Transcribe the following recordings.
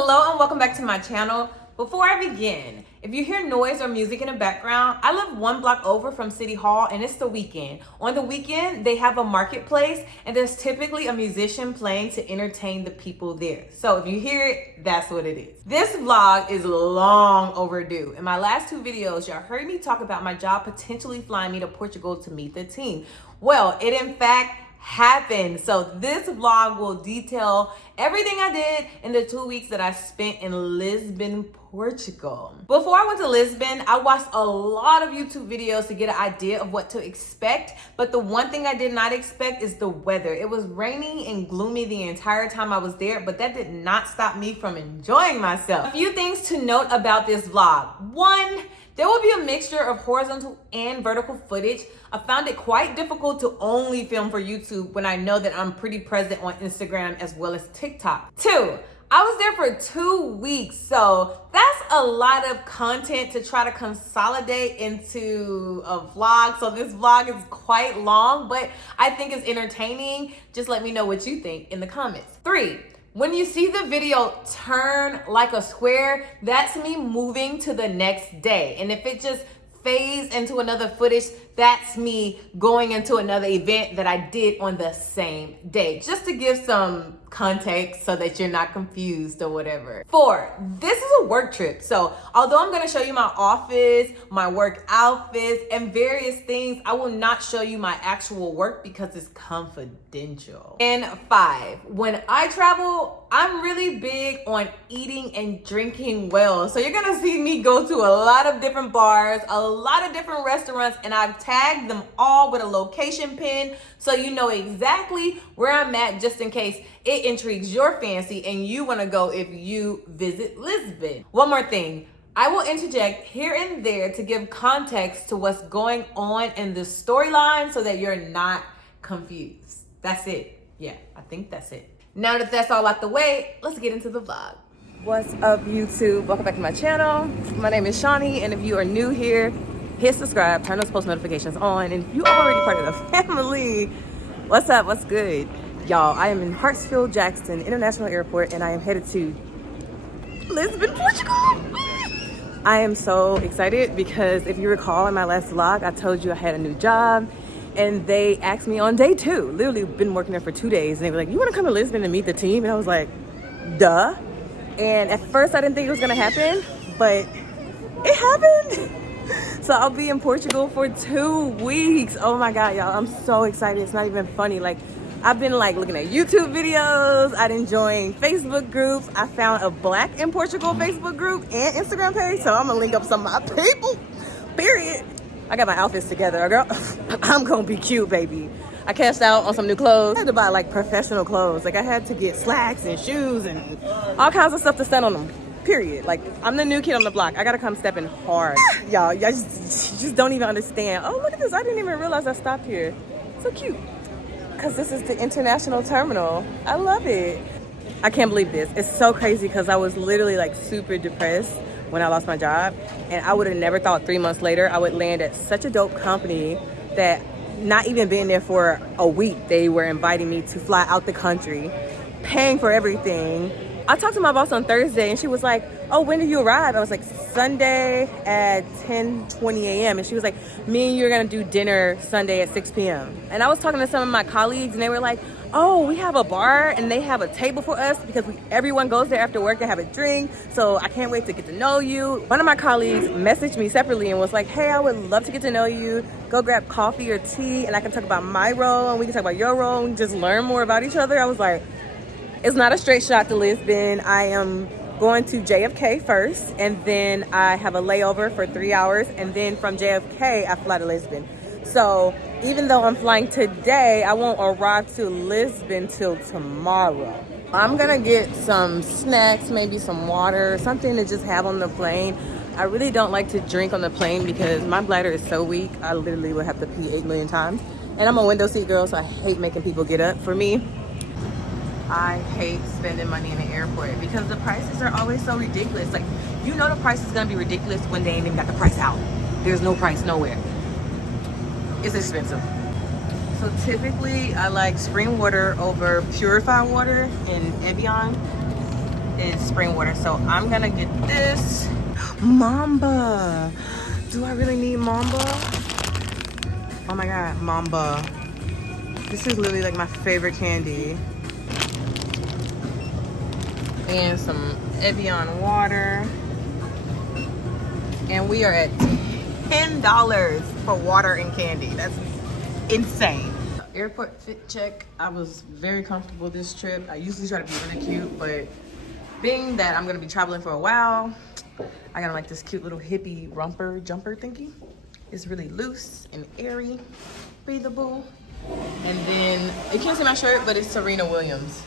Hello and welcome back to my channel. Before I begin, if you hear noise or music in the background, I live one block over from City Hall and it's the weekend. On the weekend, they have a marketplace and there's typically a musician playing to entertain the people there. So if you hear it, that's what it is. This vlog is long overdue. In my last two videos, y'all heard me talk about my job potentially flying me to Portugal to meet the team. Well, it in fact happened. So this vlog will detail everything I did in the 2 weeks that I spent in Lisbon, Portugal. Before I went to Lisbon, I watched a lot of YouTube videos to get an idea of what to expect, but the one thing I did not expect is the weather. It was rainy and gloomy the entire time I was there, but that did not stop me from enjoying myself. A few things to note about this vlog. One, there will be a mixture of horizontal and vertical footage. I found it quite difficult to only film for YouTube when I know that I'm pretty present on Instagram as well as TikTok. Two, I was there for 2 weeks, so that's a lot of content to try to consolidate into a vlog. So this vlog is quite long, but I think it's entertaining. Just let me know what you think in the comments. Three, when you see the video turn like a square, that's me moving to the next day. And if it just fades into another footage, that's me going into another event that I did on the same day. Just to give some context so that you're not confused or whatever. Four, this is a work trip. So although I'm gonna show you my office, my work outfits, and various things, I will not show you my actual work because it's confidential. And five, when I travel, I'm really big on eating and drinking well. So you're gonna see me go to a lot of different bars, a lot of different restaurants, and I've tagged them all with a location pin so you know exactly where I'm at, just in case it intrigues your fancy and you want to go if you visit Lisbon. One more thing, I will interject here and there to give context to what's going on in the storyline so that you're not confused. That's it. Yeah, I think that's it. Now that that's all out the way, let's get into the vlog. What's up, YouTube? Welcome back to my channel. My name is Shawnee, and if you are new here, hit subscribe, turn those post notifications on, and if you are already part of the family, what's up, what's good? Y'all, I am in Hartsfield-Jackson International Airport, and I am headed to Lisbon, Portugal. I am so excited because if you recall in my last vlog, I told you I had a new job, and they asked me on day 2, literally been working there for 2 days, and they were like, you wanna come to Lisbon and meet the team? And I was like, duh. And at first I didn't think it was gonna happen, but it happened. So I'll be in Portugal for 2 weeks. Oh my God, y'all, I'm so excited. It's not even funny. Like, I've been like looking at YouTube videos. I've been joining Facebook groups. I found a Black in Portugal Facebook group and Instagram page. So I'm gonna link up some of my people, period. I got my outfits together, girl. I'm gonna be cute, baby. I cashed out on some new clothes. I had to buy like professional clothes. Like I had to get slacks and shoes and all kinds of stuff to stand on them. Period. Like, I'm the new kid on the block. I gotta come stepping hard. Y'all just don't even understand. Oh, look at this. I didn't even realize I stopped here. So cute. Because this is the international terminal. I love it. I can't believe this. It's so crazy because I was literally like super depressed when I lost my job. And I would have never thought 3 months later I would land at such a dope company that not even being there for a week, they were inviting me to fly out the country, paying for everything. I talked to my boss on Thursday and she was like, oh, when did you arrive? I was like, Sunday at 10:20 a.m. And she was like, me and you are gonna do dinner Sunday at 6 p.m. And I was talking to some of my colleagues and they were like, oh, we have a bar and they have a table for us because everyone goes there after work to have a drink. So I can't wait to get to know you. One of my colleagues messaged me separately and was like, hey, I would love to get to know you. Go grab coffee or tea and I can talk about my role and we can talk about your role and just learn more about each other. I was like, it's not a straight shot to Lisbon. I am going to JFK first, and then I have a layover for 3 hours, and then from JFK, I fly to Lisbon. So even though I'm flying today, I won't arrive to Lisbon till tomorrow. I'm gonna get some snacks, maybe some water, something to just have on the plane. I really don't like to drink on the plane because my bladder is so weak. I literally would have to pee 8 million times. And I'm a window seat girl, so I hate making people get up. For me, I hate spending money in the airport because the prices are always so ridiculous. Like, you know the price is gonna be ridiculous when they ain't even got the price out. There's no price nowhere. It's expensive. So typically I like spring water over purified water in Evian. is spring water. So I'm gonna get this. Mamba. Do I really need Mamba? Oh my God, Mamba. This is literally like my favorite candy. And some Evian water. And we are at $10 for water and candy. That's insane. Airport fit check. I was very comfortable this trip. I usually try to be really cute, but being that I'm gonna be traveling for a while, I got like this cute little hippie romper jumper thingy. It's really loose and airy, breathable. And then, you can't see my shirt, but it's Serena Williams.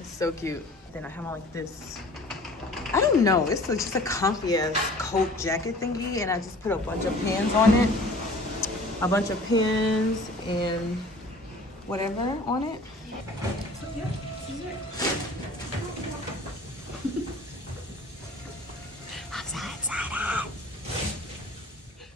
It's so cute. Then I have on like this, I don't know, it's just a comfy ass coat jacket thingy, and I just put a bunch of pins on it. A bunch of pins and whatever on it. So yeah, this is it. I'm so excited.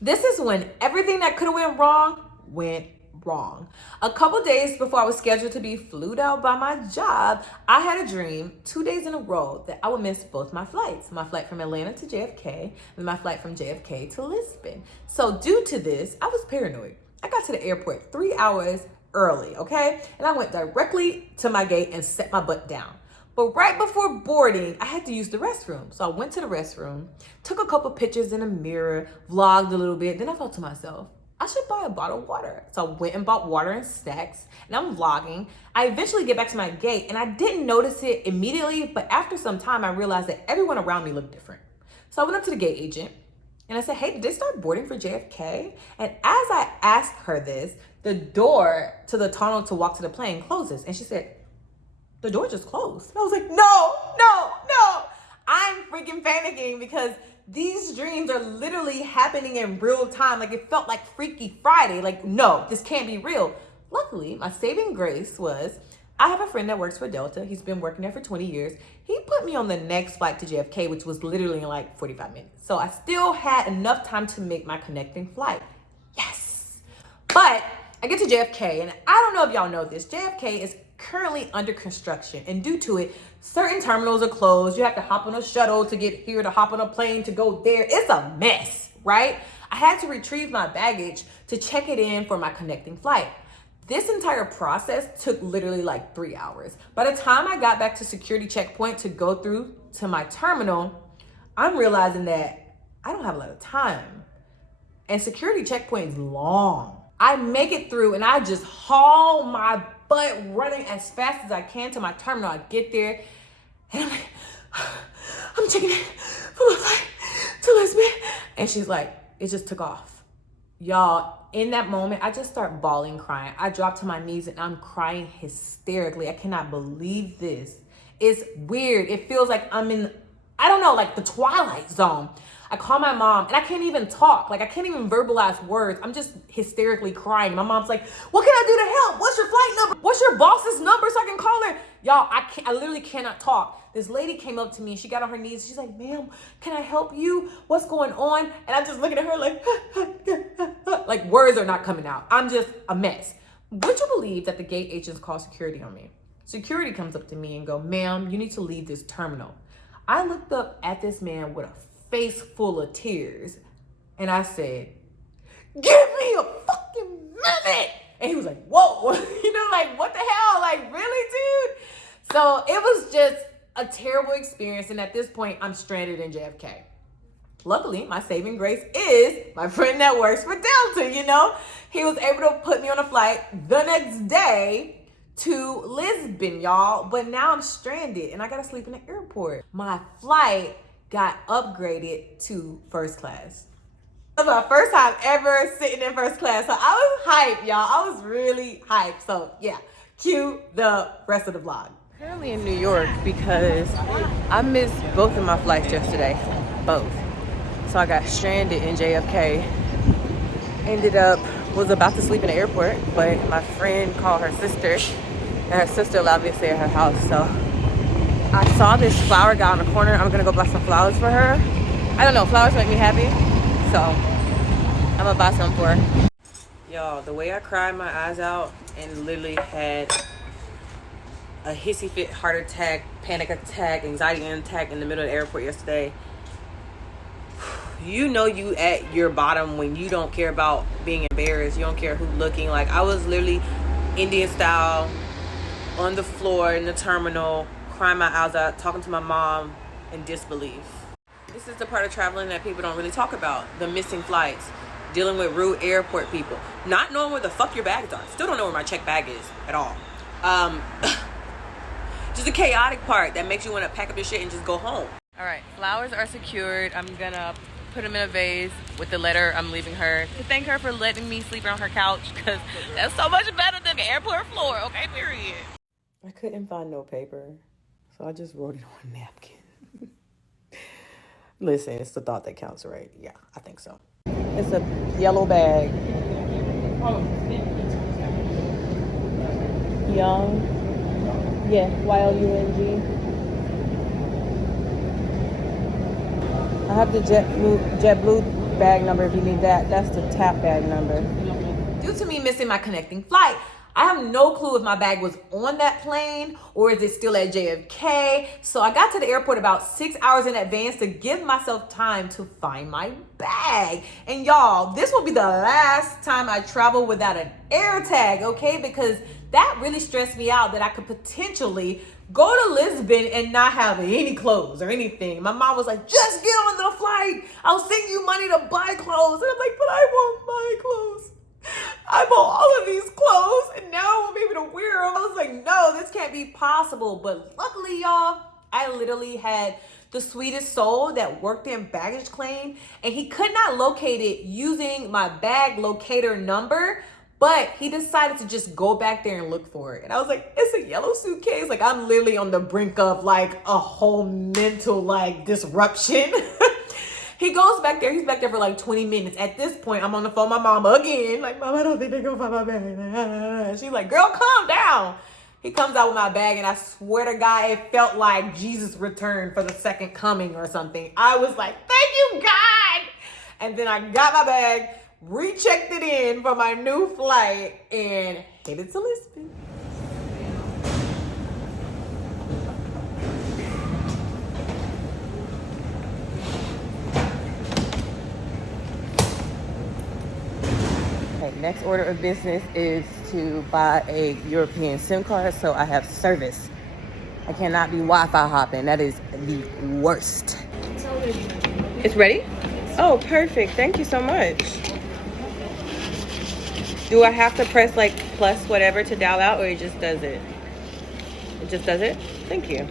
This is when everything that could have went wrong. A couple days before I was scheduled to be flued out by my job, I had a dream 2 days in a row that I would miss both my flights. My flight from Atlanta to JFK and my flight from JFK to Lisbon. So due to this, I was paranoid. I got to the airport 3 hours early, okay? And I went directly to my gate and set my butt down. But right before boarding, I had to use the restroom. So I went to the restroom, took a couple pictures in a mirror, vlogged a little bit. Then I thought to myself, I should buy a bottle of water. So I went and bought water in stacks, and I'm vlogging. I eventually get back to my gate, and I didn't notice it immediately, but after some time, I realized that everyone around me looked different. So I went up to the gate agent, and I said, hey, did they start boarding for JFK? And as I asked her this, the door to the tunnel to walk to the plane closes, and she said, the door just closed. And I was like, no. I'm freaking panicking because these dreams are literally happening in real time. Like, it felt like Freaky Friday. Like, no, this can't be real. Luckily, my saving grace was I have a friend that works for Delta. He's been working there for 20 years. He put me on the next flight to JFK, which was literally in like 45 minutes. So I still had enough time to make my connecting flight. Yes. But I get to JFK, and I don't know if y'all know this. JFK is currently under construction, and due to it, certain terminals are closed. You have to hop on a shuttle to get here, to hop on a plane to go there. It's a mess, right? I had to retrieve my baggage to check it in for my connecting flight. This entire process took literally like 3 hours. By the time I got back to security checkpoint to go through to my terminal, I'm realizing that I don't have a lot of time. And security checkpoint is long. I make it through, and I just haul my butt running as fast as I can to my terminal. I get there, and I'm like, I'm checking in for my flight to Lisbon. And she's like, it just took off. Y'all, in that moment, I just start bawling, crying. I drop to my knees, and I'm crying hysterically. I cannot believe this. It's weird. It feels like I'm in, I don't know, like the Twilight Zone. I call my mom, and I can't even talk. Like, I can't even verbalize words. I'm just hysterically crying. My mom's like, what can I do to help? What's your flight number? What's your boss's number so I can call her? Y'all, I literally cannot talk. This lady came up to me, and she got on her knees. She's like, ma'am, can I help you? What's going on? And I'm just looking at her like, like words are not coming out. I'm just a mess. Would you believe that the gate agents called security on me? Security comes up to me and go, ma'am, you need to leave this terminal. I looked up at this man with a face full of tears, and I said, give me a fucking minute. And he was like, whoa, you know, like, what the hell? Like, really, dude? So it was just a terrible experience, and at this point, I'm stranded in JFK. Luckily, my saving grace is my friend that works for Delta, you know? He was able to put me on a flight the next day to Lisbon, y'all. But now I'm stranded, and I gotta sleep in the airport. My flight got upgraded to first class. It was my first time ever sitting in first class. So I was hyped, y'all. I was really hyped. So yeah, cue the rest of the vlog. Currently in New York because I missed both of my flights yesterday, both. So I got stranded in JFK. Was about to sleep in the airport, but my friend called her sister, and her sister allowed me to stay at her house. So I saw this flower guy on the corner. I'm gonna go buy some flowers for her. I don't know, flowers make me happy. So I'm gonna buy some for her. Y'all, the way I cried my eyes out and literally had a hissy fit, heart attack, panic attack, anxiety attack in the middle of the airport yesterday. You know you at your bottom when you don't care about being embarrassed. You don't care who's looking. Like, I was literally Indian style on the floor in the terminal, crying my eyes out, talking to my mom in disbelief. This is the part of traveling that people don't really talk about. The missing flights, dealing with rude airport people, not knowing where the fuck your bags are. Still don't know where my checked bag is at all. Just the chaotic part that makes you want to pack up your shit and just go home. All right, flowers are secured. I'm gonna put them in a vase with the letter I'm leaving her to thank her for letting me sleep on her couch, because that's so much better than the airport floor, okay, period. I couldn't find no paper, so I just wrote it on a napkin. Listen, it's the thought that counts, right? Yeah, I think so. It's a yellow bag. Young. Yeah, YOUNG. I have the JetBlue bag number if you need that. That's the TAP bag number. Due to me missing my connecting flight, I have no clue if my bag was on that plane or is it still at JFK. So I got to the airport about 6 hours in advance to give myself time to find my bag. And y'all, this will be the last time I travel without an air tag, okay? Because that really stressed me out that I could potentially go to Lisbon and not have any clothes or anything. My mom was like, just get on the flight. I'll send you money to buy clothes. And I'm like, but I won't buy clothes. I bought all of these clothes and now I won't be able to wear them. I was like, no, this can't be possible. But luckily, y'all, I literally had the sweetest soul that worked in baggage claim, and he could not locate it using my bag locator number, but he decided to just go back there and look for it. And I was like, it's a yellow suitcase. Like, I'm literally on the brink of like a whole mental like disruption. He goes back there. He's back there for like 20 minutes. At this point, I'm on the phone with my mom again. Like, Mom, I don't think they're going to find my bag. She's like, girl, calm down. He comes out with my bag, and I swear to God, it felt like Jesus returned for the second coming or something. I was like, thank you, God. And then I got my bag, rechecked it in for my new flight, and headed to Lisbon. Next order of business is to buy a European SIM card so I have service. I cannot be Wi-Fi hopping. That is the worst. It's ready? Oh, perfect. Thank you so much. Do I have to press like plus whatever to dial out, or it just does it? It just does it? Thank you.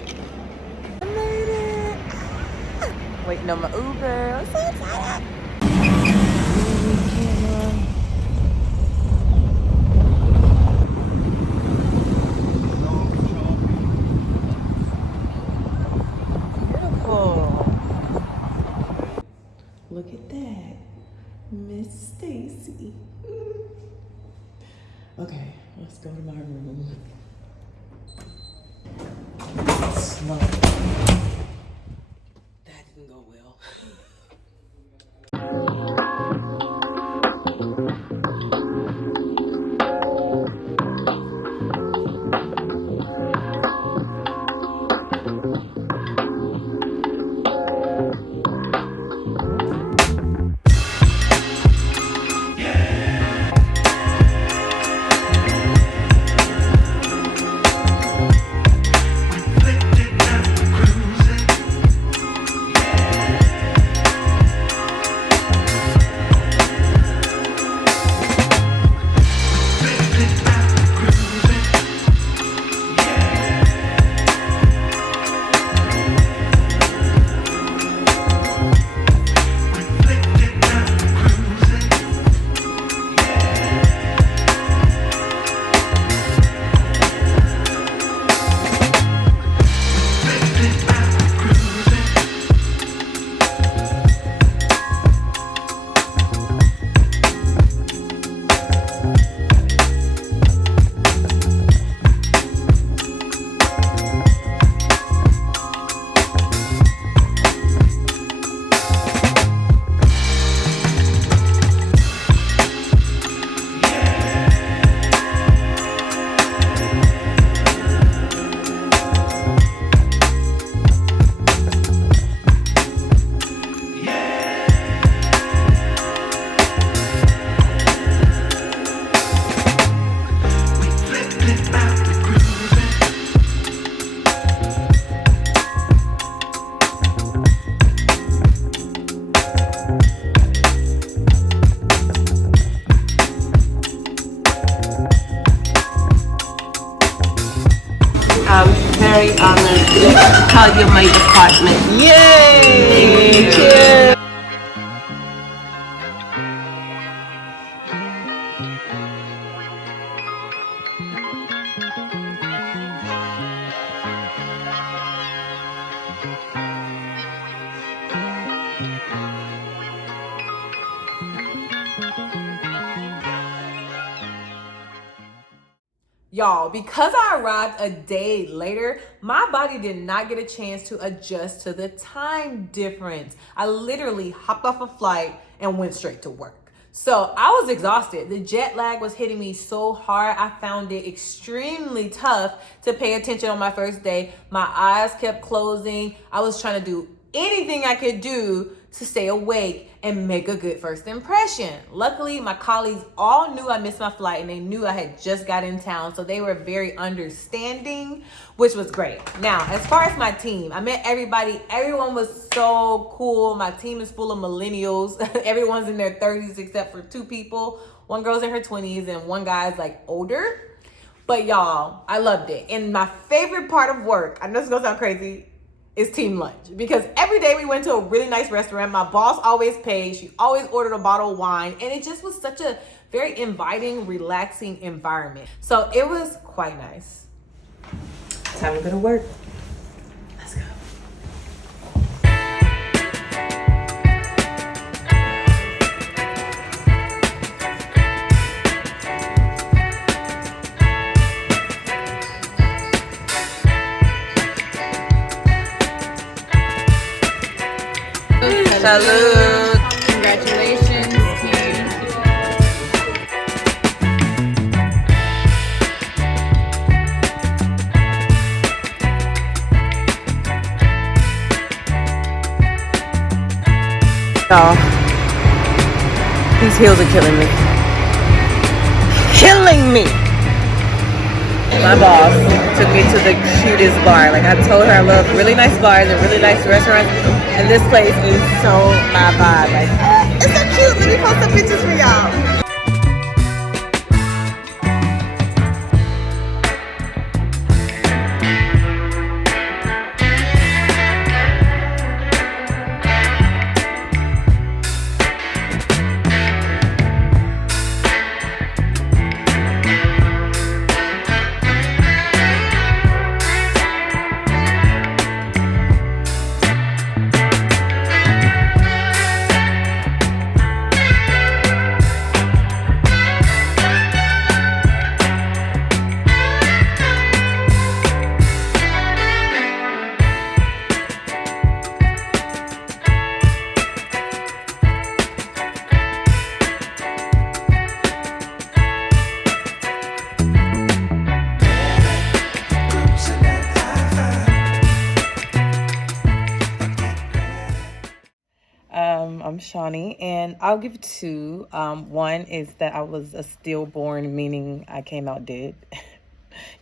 I made it. Waiting on my Uber. I'm so excited. Look at that, Miss Stacy. Okay, let's go to my room. Slow. That didn't go well. of my apartment. Yay! Cheers! Y'all, because I arrived a day later, my body did not get a chance to adjust to the time difference. I literally hopped off a flight and went straight to work. So I was exhausted. The jet lag was hitting me so hard. I found it extremely tough to pay attention on my first day. My eyes kept closing. I was trying to do anything I could do to stay awake and make a good first impression. Luckily, my colleagues all knew I missed my flight and they knew I had just got in town, so they were very understanding, which was great. Now, as far as my team, I met everybody. Everyone was so cool. My team is full of millennials. Everyone's in their 30s except for 2 people. One girl's in her 20s and one guy's like older. But y'all, I loved it. And my favorite part of work, I know it's gonna sound crazy, is team lunch, because every day we went to a really nice restaurant. My boss always paid. She always ordered a bottle of wine, and it just was such a very inviting, relaxing environment. So it was quite nice. Time to go to work. Let's go. Salud! Congratulations, King. Y'all, these heels are killing me. Killing me! My boss took me to the cutest bar. Like I told her I love really nice bars and really nice restaurants. And this place is so my vibe. Like, it's so cute. Let me post some pictures for y'all. I'm Shawnee, and I'll give 2. One is that I was a stillborn, meaning I came out dead.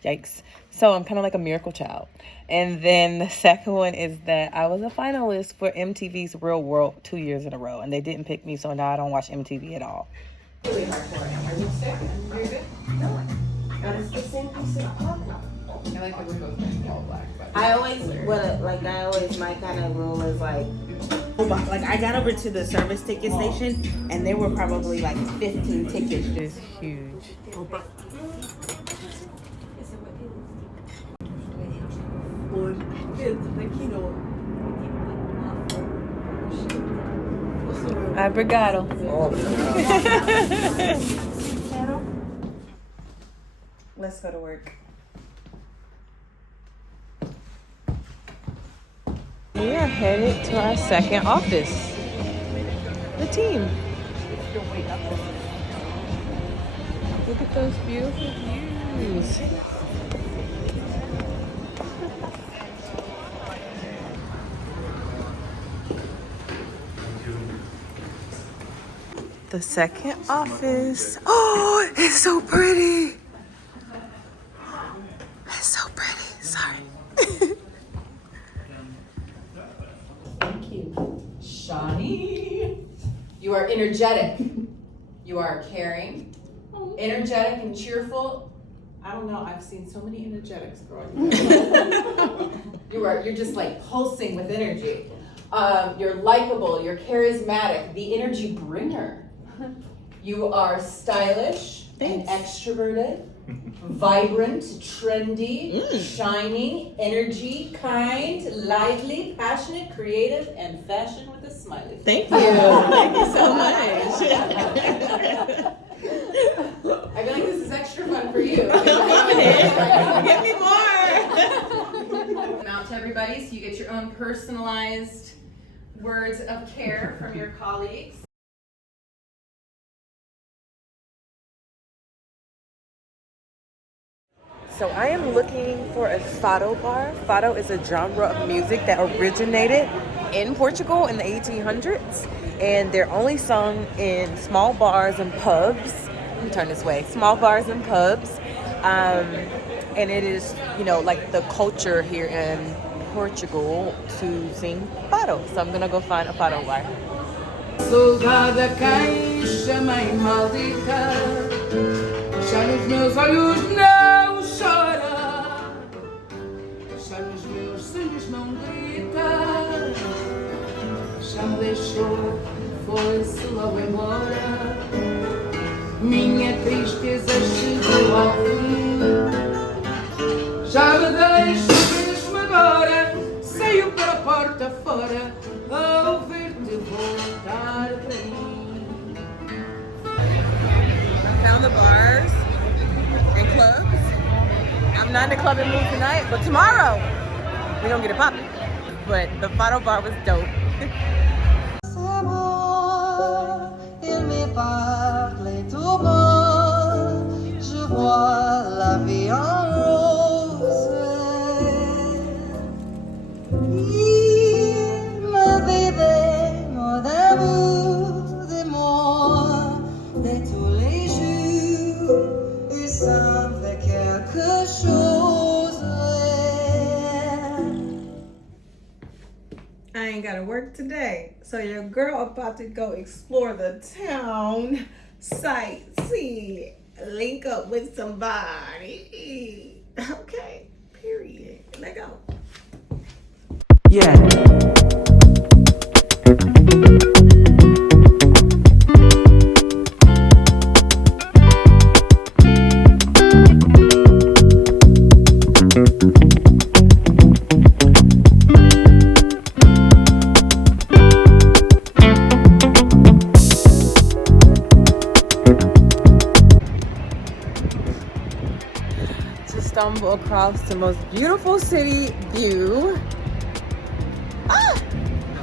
Yikes. So I'm kind of like a miracle child. And then the second one is that I was a finalist for MTV's Real World 2 years in a row, and they didn't pick me, so now I don't watch MTV at all. I always, my kind of rule is like I got over to the service ticket station and there were probably like 15 tickets. It's huge. Obrigado. Let's go to work. We are headed to our second office. The team. Look at those beautiful views. The second office. Oh, it's so pretty. It's so pretty. Sorry. Thank you. Shawnee, you are energetic. You are caring, energetic and cheerful. I don't know. I've seen so many energetics growing up. You're just like pulsing with energy. You're likable. You're charismatic. The energy bringer. You are stylish and extroverted, vibrant, trendy, shining, energy, kind, lively, passionate, creative, and fashion with a smiley face. Thank you. Thank you so much. I feel like this is extra fun for you. Give me more. Out to everybody so you get your own personalized words of care from your colleagues. So I am looking for a fado bar. Fado is a genre of music that originated in Portugal in the 1800s, and they're only sung in small bars and pubs. Let me turn this way. Small bars and pubs, and it is, you know, like the culture here in Portugal to sing fado. So I'm gonna go find a fado bar. Soldada caixa, mãe maldita, já nos meus olhos não chora, já nos meus sonhos não grita, já me deixou, foi-se logo embora, minha tristeza chegou ao fim, já me deixo mesmo agora, saio para a porta fora, ao ver-te voltar para mim. Found the bars and clubs. I'm not in the club and mood tonight, but tomorrow we gonna get it poppin'. But the fado bar was dope. Il me parlait tout bas, je vois la vie en rose. Il m'avait des mots d'amour, des mots de tous les jours, et ça me fait quelque chose. I ain't gotta work today, so your girl about to go explore the town, sightsee, link up with somebody. Okay, period. Let go. Yeah. To stumble across the most beautiful city view.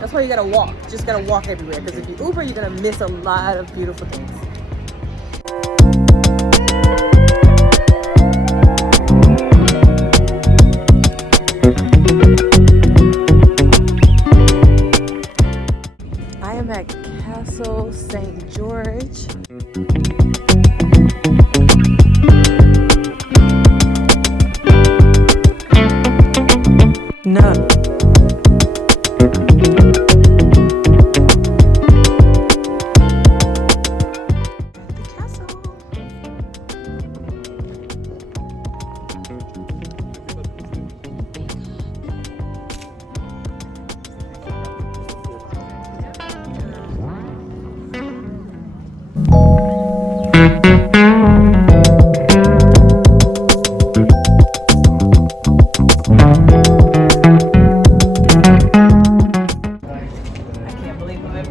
That's why you gotta walk. Just gotta walk everywhere. Because if you Uber, you're gonna miss a lot of beautiful things. I am at Castle St. George. No.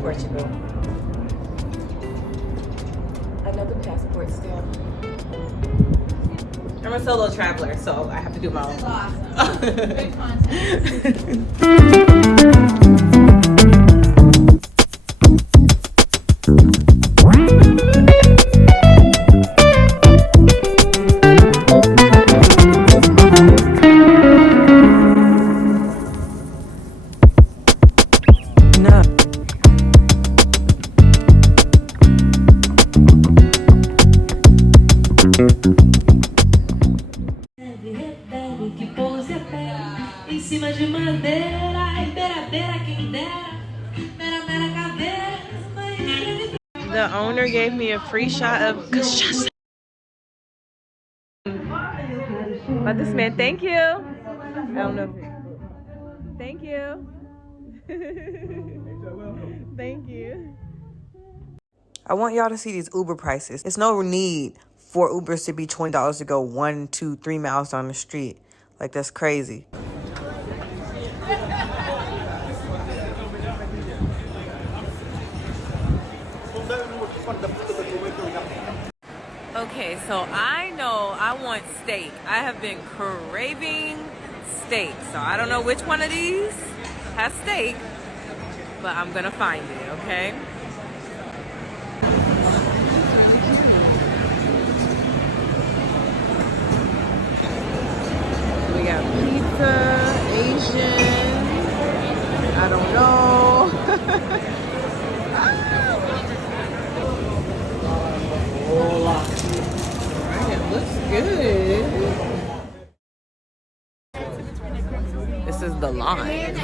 Portugal. Another passport stamp. I'm a solo traveler, so I have to do my own. This is awesome. Good content. The owner gave me a free shot of cachaça. But this man, thank you. I don't know. Thank you. Thank you. I want y'all to see these Uber prices. It's no need for Ubers to be $20 to go 1, 2, 3 miles down the street. Like, that's crazy. Okay, so I know I want steak. I have been craving steak. So I don't know which one of these has steak, but I'm gonna find it, okay? We got pizza, Asian, I don't know. It looks good. This is the line.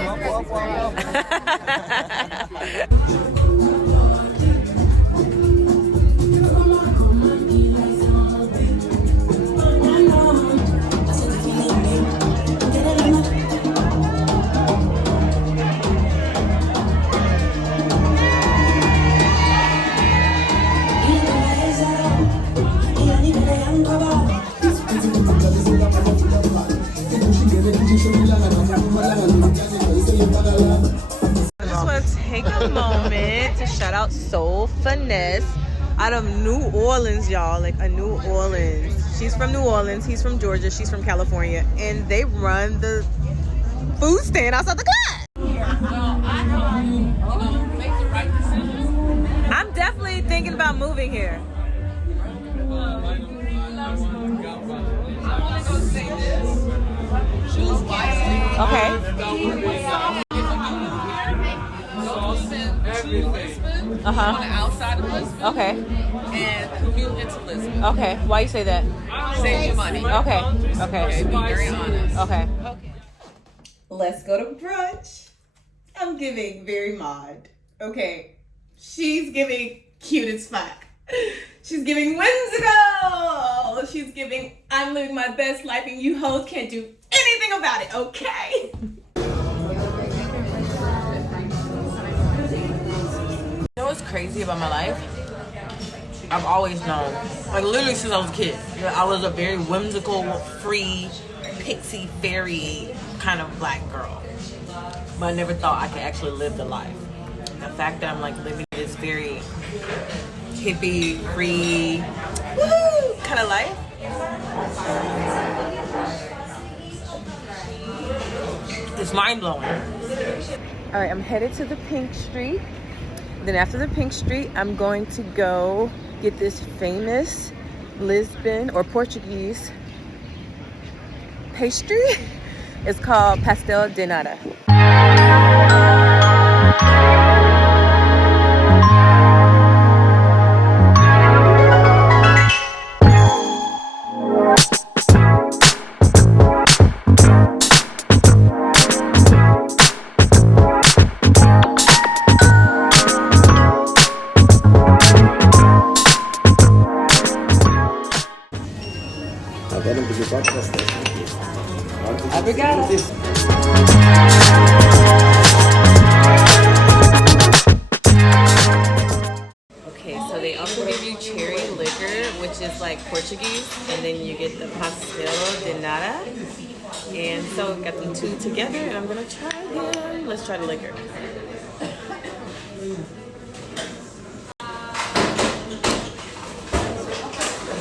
I just want to take a moment to shout out Soul Finesse out of New Orleans, y'all. Like, a New Orleans. She's from New Orleans. He's from Georgia. She's from California. And they run the food stand outside the class. I'm definitely thinking about moving here. Okay. Lisbon, Uh-huh. on the outside of Lisbon, Okay. and commute into Lisbon. Okay. Why you say that? Save you money. Okay. Okay, Okay. be very honest. Okay. Let's go to brunch. I'm giving very mod. Okay. She's giving cute as fuck. She's giving whimsical. She's giving I'm living my best life and you hoes can't do anything about it, okay? You know what's crazy about my life? I've always known, like literally since I was a kid, I was a very whimsical, free, pixie fairy kind of black girl. But I never thought I could actually live the life. The fact that I'm like living this very hippie, free, woo kind of life. It's mind blowing. All right, I'm headed to the Pink Street. Then after the Pink Street, I'm going to go get this famous Lisbon or Portuguese pastry. It's called pastel de nata. Obrigada. Okay, so they also give you cherry liquor, which is like Portuguese, and then you get the pastel de nata. And so got them two together, and I'm gonna try them. Let's try the liquor.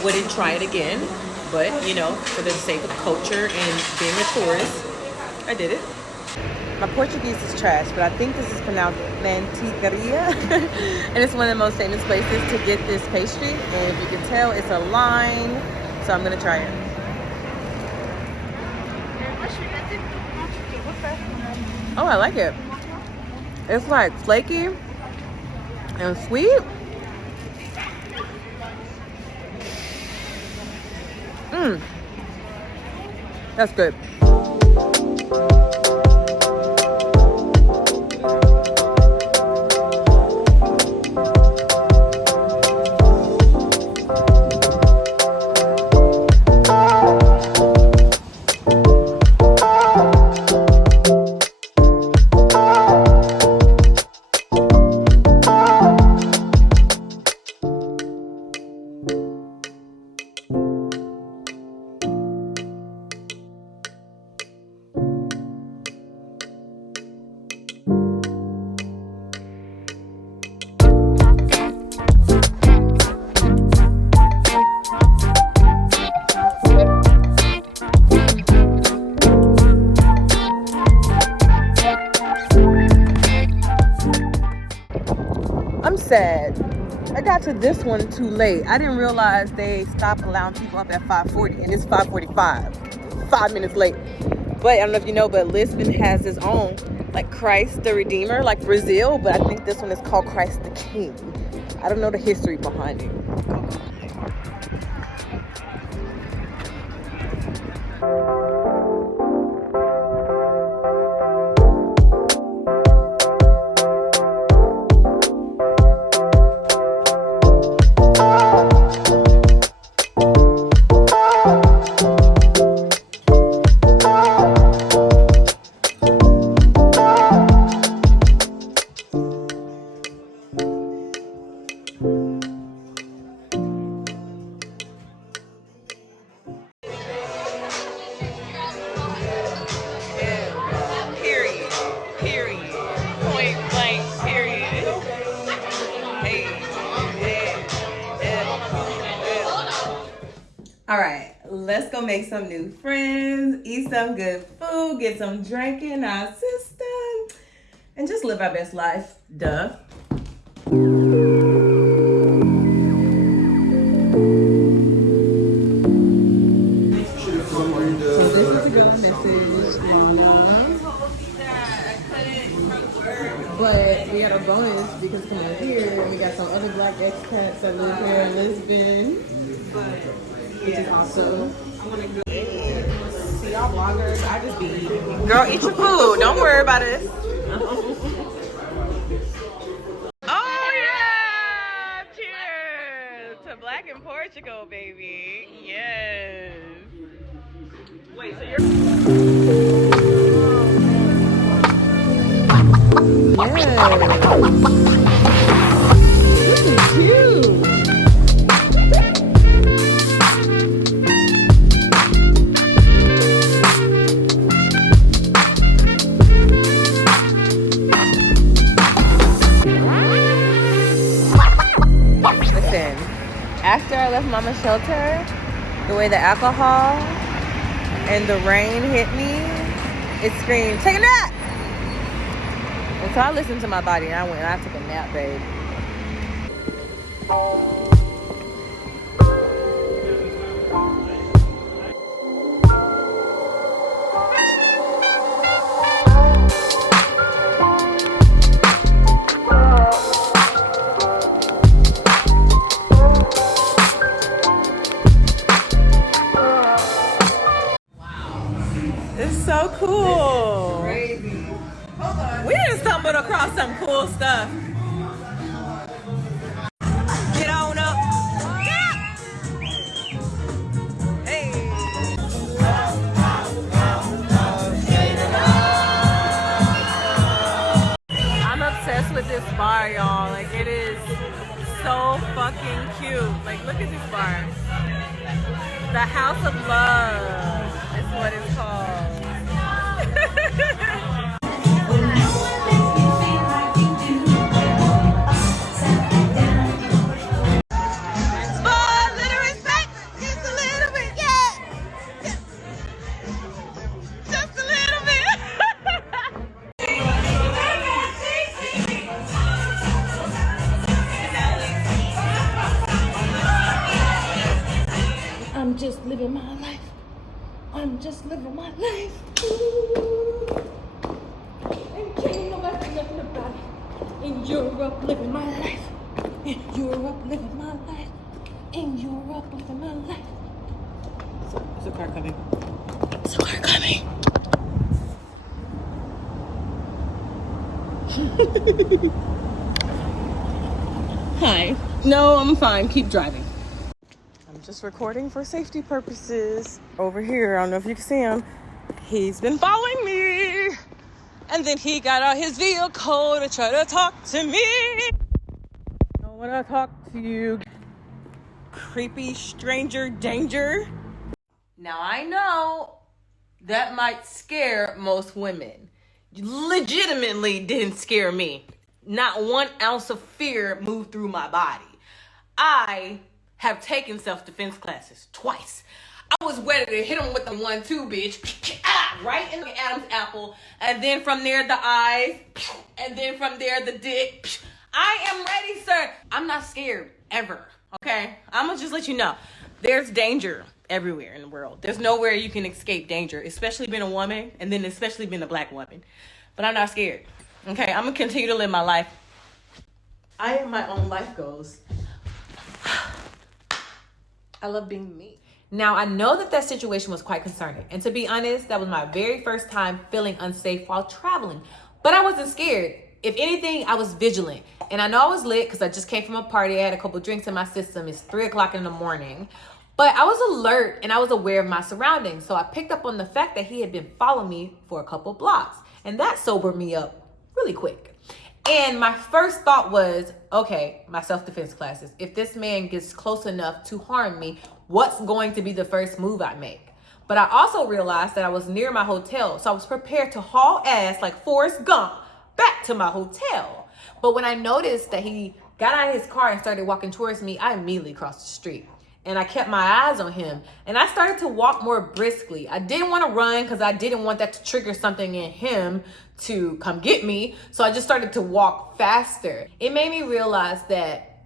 Wouldn't try it again, but you know, for the sake of culture and being a tourist, I did it. My Portuguese is trash, but I think this is pronounced Manticaria. And it's one of the most famous places to get this pastry. And if you can tell, it's a line. So I'm gonna try it. Oh, I like it. It's like flaky and sweet. That's good. I'm sad. I got to this one too late. I didn't realize they stopped allowing people up at 5:40, and it's 5:45. 5 minutes late. But I don't know if you know, but Lisbon has its own, like Christ the Redeemer, like Brazil, but I think this one is called Christ the King. I don't know the history behind it. All right, let's go make some new friends, eat some good food, get some drink in our system, and just live our best life. Duh. So this is a girl message, but we got a bonus because come over here and we got some other black expats that live here in Lisbon, which is awesome. See y'all vloggers, I just be eating. Girl, eat your food. Don't worry about it. Oh yeah! Cheers to Black in Portugal, baby. Yes. Wait, so you're. This is cute. Listen, after I left Mama's shelter, the way the alcohol and the rain hit me, it screamed, take a nap! And so I listened to my body and I went and I took a nap, babe. It's so cool. Crazy. We just stumbled across some cool stuff. Get on up. Yeah. Hey. I'm obsessed with this bar, y'all. Like, it is so fucking cute. Like, look at this bar. The House of Love is what it's called. I'm just living my life. I'm just living my life. Ooh. And can't nobody do nothing about it. In Europe, living my life. In Europe, living my life. In Europe, living my life. Is a car coming? Is a car coming? Hi. No, I'm fine. Keep driving. I'm just recording for safety purposes. Over here, I don't know if you can see him. He's been following me. And then he got out his vehicle to try to talk to me. I don't want to talk to you, creepy stranger danger. Now, I know that might scare most women. Legitimately didn't scare me. Not 1 ounce of fear moved through my body. I have taken self-defense classes twice. I was ready to hit him with the 1-2, bitch. Right in the Adam's apple. And then from there, the eyes. And then from there, the dick. I am ready, sir. I'm not scared ever, okay? I'm gonna just let you know. There's danger everywhere in the world. There's nowhere you can escape danger, especially being a woman and then especially being a black woman. But I'm not scared, okay? I'm gonna continue to live my life. I am my own life goals. I love being me. Now, I know that situation was quite concerning. And to be honest, that was my very first time feeling unsafe while traveling. But I wasn't scared. If anything, I was vigilant. And I know I was lit because I just came from a party. I had a couple drinks in my system. It's 3 o'clock in the morning. But I was alert and I was aware of my surroundings. So I picked up on the fact that he had been following me for a couple blocks. And that sobered me up really quick. And my first thought was, okay, my self-defense classes. If this man gets close enough to harm me, what's going to be the first move I make? But I also realized that I was near my hotel, so I was prepared to haul ass like Forrest Gump back to my hotel. But when I noticed that he got out of his car and started walking towards me, I immediately crossed the street. And I kept my eyes on him. And I started to walk more briskly. I didn't want to run because I didn't want that to trigger something in him to come get me. So I just started to walk faster. It made me realize that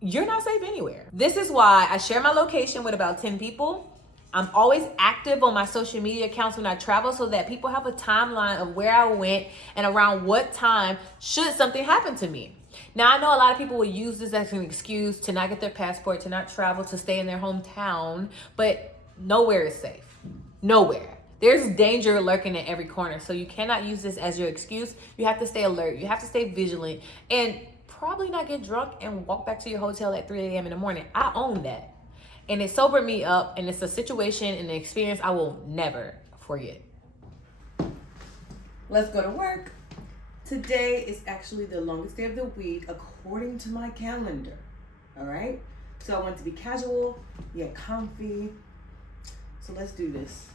you're not safe anywhere. This is why I share my location with about 10 people. I'm always active on my social media accounts when I travel so that people have a timeline of where I went and around what time should something happen to me. Now, I know a lot of people will use this as an excuse to not get their passport, to not travel, to stay in their hometown, but nowhere is safe. Nowhere. There's danger lurking in every corner, so you cannot use this as your excuse. You have to stay alert. You have to stay vigilant and probably not get drunk and walk back to your hotel at 3 a.m. in the morning. I own that. And it sobered me up, and it's a situation and an experience I will never forget. Let's go to work. Today is actually the longest day of the week according to my calendar. All right? So I want to be casual, yet comfy. So let's do this.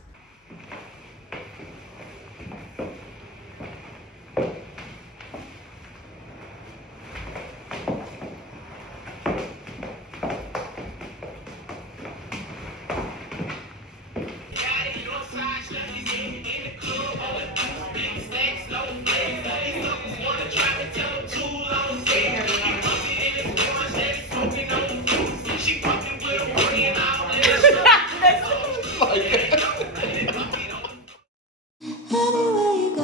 Anywhere you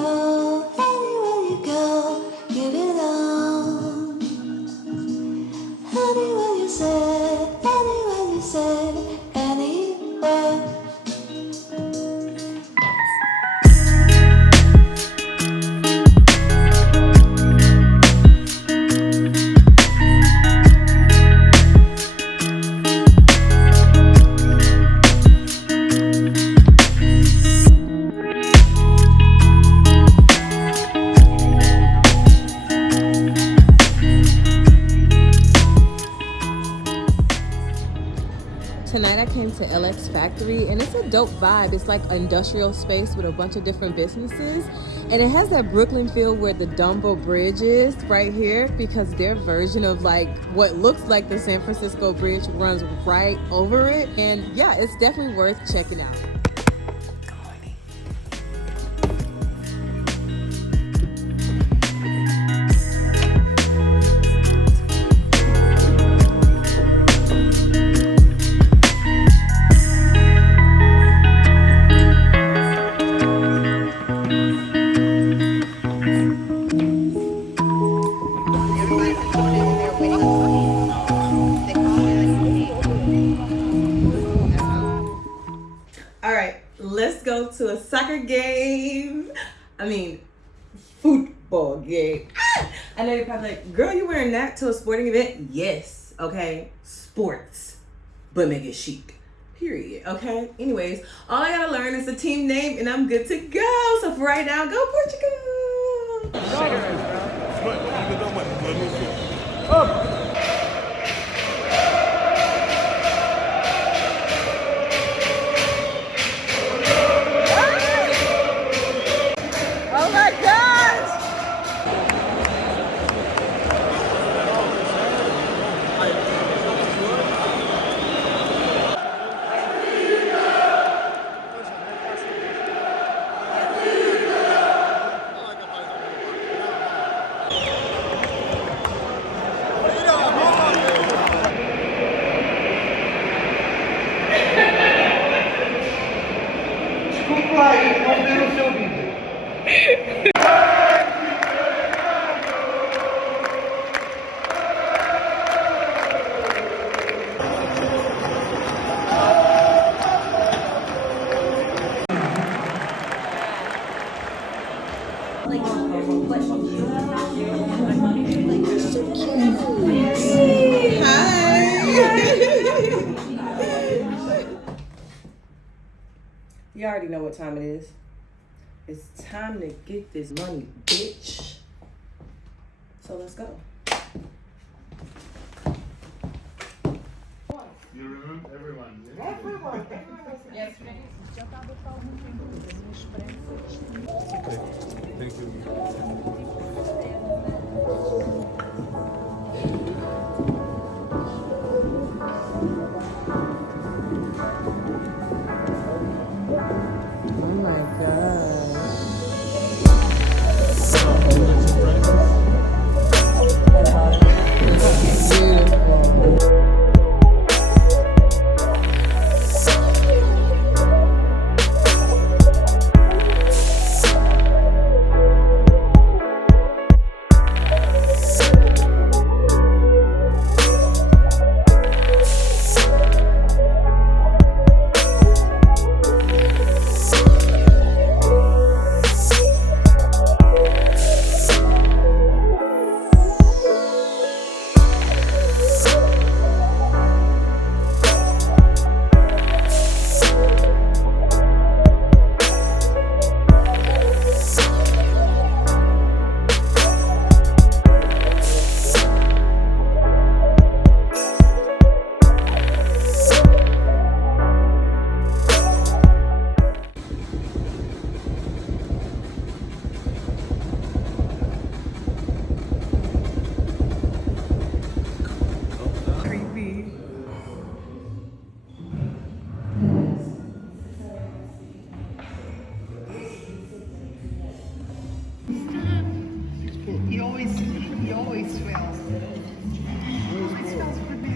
go, give it on. Anywhere you say, anywhere. Tonight I came to LX Factory and it's a dope vibe. It's like an industrial space with a bunch of different businesses. And it has that Brooklyn feel where the Dumbo Bridge is right here because their version of like what looks like the San Francisco Bridge runs right over it. And yeah, it's definitely worth checking out. All right, let's go to a soccer game. Football game. I know you're probably like, girl, you wearing that to a sporting event? Yes, okay, sports, but make it chic, period, okay? Anyways, all I gotta learn is the team name and I'm good to go. So for right now, go Portugal. Oh my gosh! You already know what time it is. It's time to get this money, bitch. So let's go. You remember everyone? Yesterday. Thank you. Oh my god. Beautiful. He always fails. Always fails for me.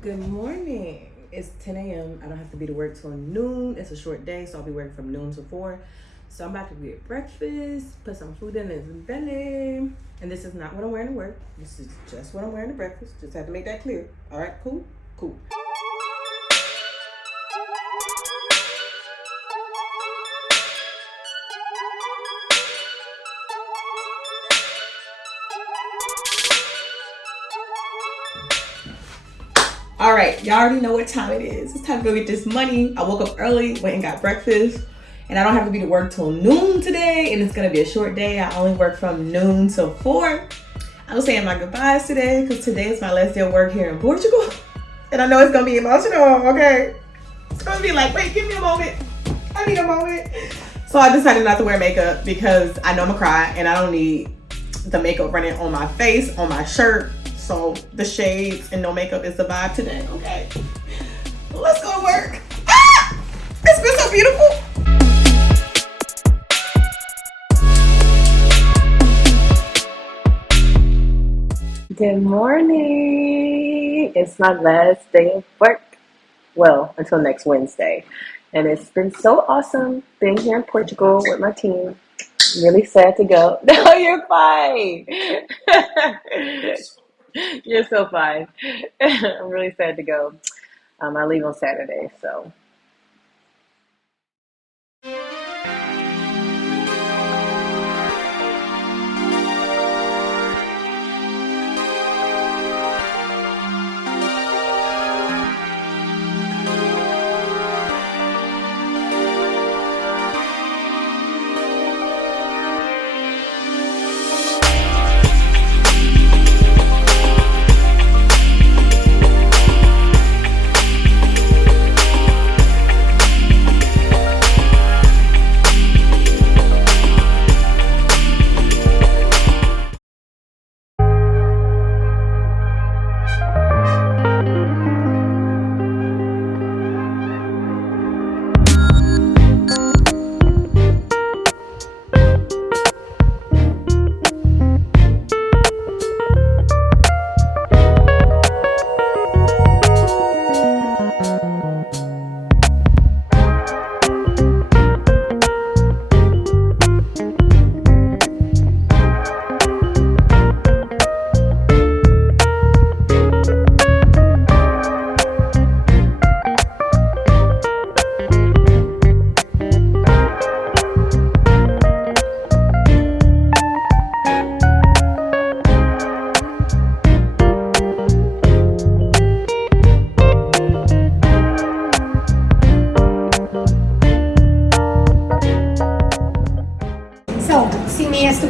Good morning. It's 10 a.m. I don't have to be to work till noon. It's a short day, so I'll be working from noon to 4. So I'm about to get breakfast, put some food in his belly. And this is not what I'm wearing to work. This is just what I'm wearing to breakfast. Just have to make that clear. All right, cool? Cool. All right, y'all already know what time it is. It's time to go get this money. I woke up early, went and got breakfast, and I don't have to be to work till noon today, and it's gonna be a short day. I only work from noon till 4. I'm saying my goodbyes today because today is my last day of work here in Portugal, and I know it's gonna be emotional, okay? It's gonna be like, wait, give me a moment. I need a moment. So I decided not to wear makeup because I know I'm gonna cry, and I don't need the makeup running on my face, on my shirt. So the shades and no makeup is the vibe today, okay? Let's go to work. Ah! It's been so beautiful. Good morning. It's my last day of work. Well, until next Wednesday. And it's been so awesome being here in Portugal with my team. Really sad to go. No, you're fine. You're so fine. I'm really sad to go. I leave on Saturday, so.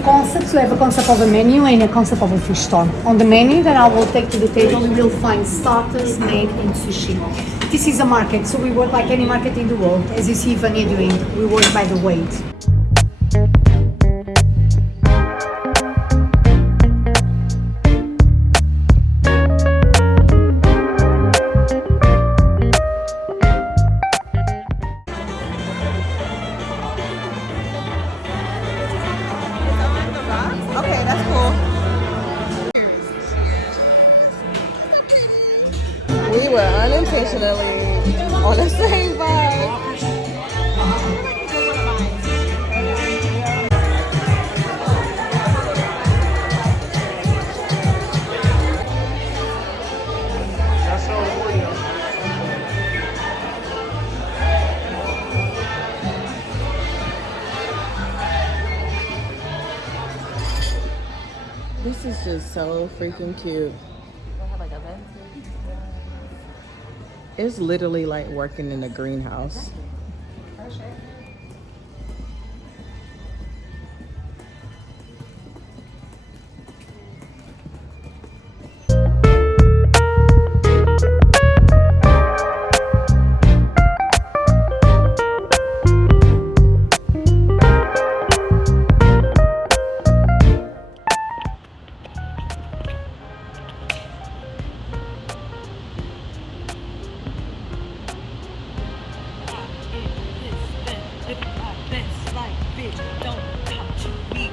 concepts. We have a concept of a menu and a concept of a fish store. On the menu that I will take to the table, you will find starters, main, and sushi. This is a market, so we work like any market in the world. As you see Vanya doing, we work by the weight. Okay, that's cool. We were unintentionally on the same vibe. This is just so freaking cute. It's literally like working in a greenhouse.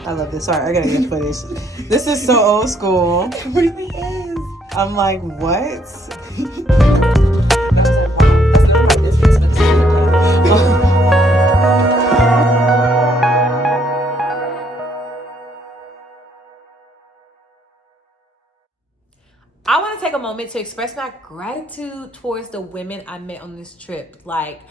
I love this. Sorry, I gotta get footage. This is so old school. It really is. I'm like, what? I want to take a moment to express my gratitude towards the women I met on this trip. Like,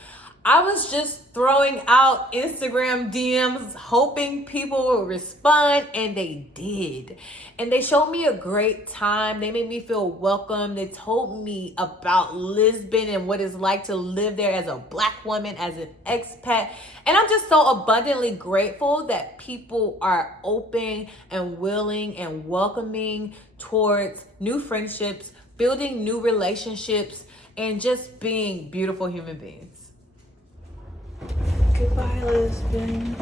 I was just throwing out Instagram DMs, hoping people would respond, and they did. And they showed me a great time. They made me feel welcome. They told me about Lisbon and what it's like to live there as a Black woman, as an expat. And I'm just so abundantly grateful that people are open and willing and welcoming towards new friendships, building new relationships, and just being beautiful human beings. Goodbye, Lisbon.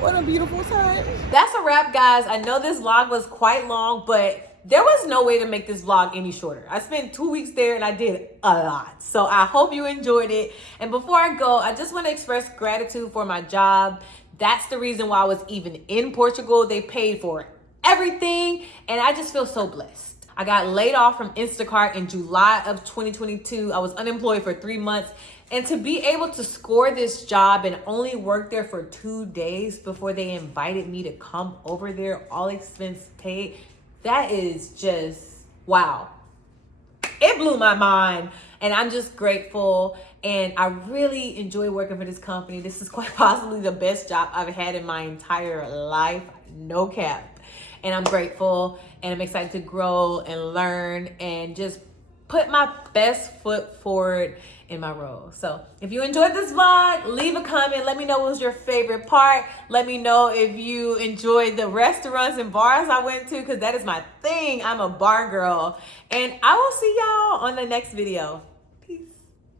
What a beautiful time. That's a wrap, guys. I know this vlog was quite long, but there was no way to make this vlog any shorter. I spent 2 weeks there and I did a lot. So I hope you enjoyed it. And before I go, I just want to express gratitude for my job. That's the reason why I was even in Portugal. They paid for everything, and I just feel so blessed. I got laid off from Instacart in July of 2022. I was unemployed for 3 months. And to be able to score this job and only work there for 2 days before they invited me to come over there, all expense paid, that is just, wow. It blew my mind, and I'm just grateful. And I really enjoy working for this company. This is quite possibly the best job I've had in my entire life, no cap. And I'm grateful, and I'm excited to grow and learn and just put my best foot forward in my role. So if you enjoyed this vlog, leave a comment. Let me know what was your favorite part. Let me know if you enjoyed the restaurants and bars I went to, because that is my thing. I'm a bar girl. And I will see y'all on the next video.